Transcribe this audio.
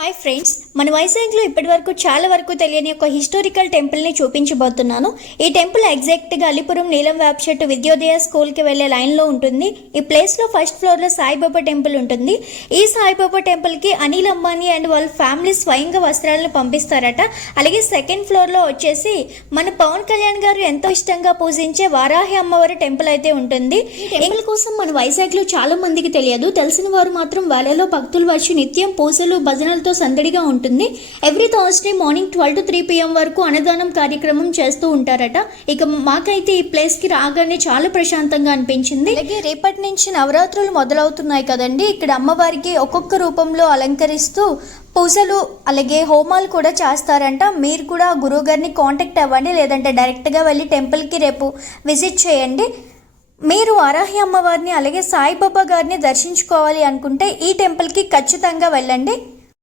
Hi friends, మన వైజాగ్లో ఇప్పటివరకు చాలా వరకు తెలియని ఒక హిస్టారికల్ టెంపుల్ని చూపించబోతున్నాను. ఈ టెంపుల్ ఎగ్జాక్ట్గా అలీపురం నీలం వేప చెట్టు విద్యోదయ స్కూల్కి వెళ్ళే లైన్లో ఉంటుంది. ఈ ప్లేస్లో ఫస్ట్ ఫ్లోర్లో సాయిబాబా టెంపుల్ ఉంటుంది. ఈ సాయిబాబా టెంపుల్కి అనిల్ అంబానీ అండ్ వాళ్ళ ఫ్యామిలీ స్వయంగా వస్త్రాలను పంపిస్తారట. అలాగే సెకండ్ ఫ్లోర్లో వచ్చేసి మన పవన్ కళ్యాణ్ గారు ఎంతో ఇష్టంగా పూజించే వారాహి అమ్మవారి టెంపుల్ అయితే ఉంటుంది. ఈ టెంపుల్ కోసం మన వైజాగ్లో చాలా మందికి తెలియదు. తెలిసిన వారు మాత్రం వేళలో భక్తులు వచ్చి నిత్యం పూజలు భజనలతో సందడిగా ఉంటుంది. Every Thursday morning 12 to 3 PM వరకు అన్నదానం కార్యక్రమం చేస్తూ ఉంటారట. ఇక మాకైతే ఈ ప్లేస్ కి రాగానే చాలా ప్రశాంతంగా అనిపించింది. అలాగే రేపటి నుంచి నవరాత్రులు మొదలవుతున్నాయి కదండి. ఇక్కడ అమ్మవారికి ఒక్కొక్క రూపంలో అలంకరిస్తూ పూజలు అలాగే హోమాలు కూడా చేస్తారంట. మీరు కూడా గురువు గారిని కాంటాక్ట్ అవ్వండి, లేదంటే డైరెక్ట్గా వెళ్ళి టెంపుల్కి రేపు విజిట్ చేయండి. మీరు వారాహి అమ్మవారిని అలాగే సాయిబాబా గారిని దర్శించుకోవాలి అనుకుంటే ఈ టెంపుల్కి ఖచ్చితంగా వెళ్ళండి.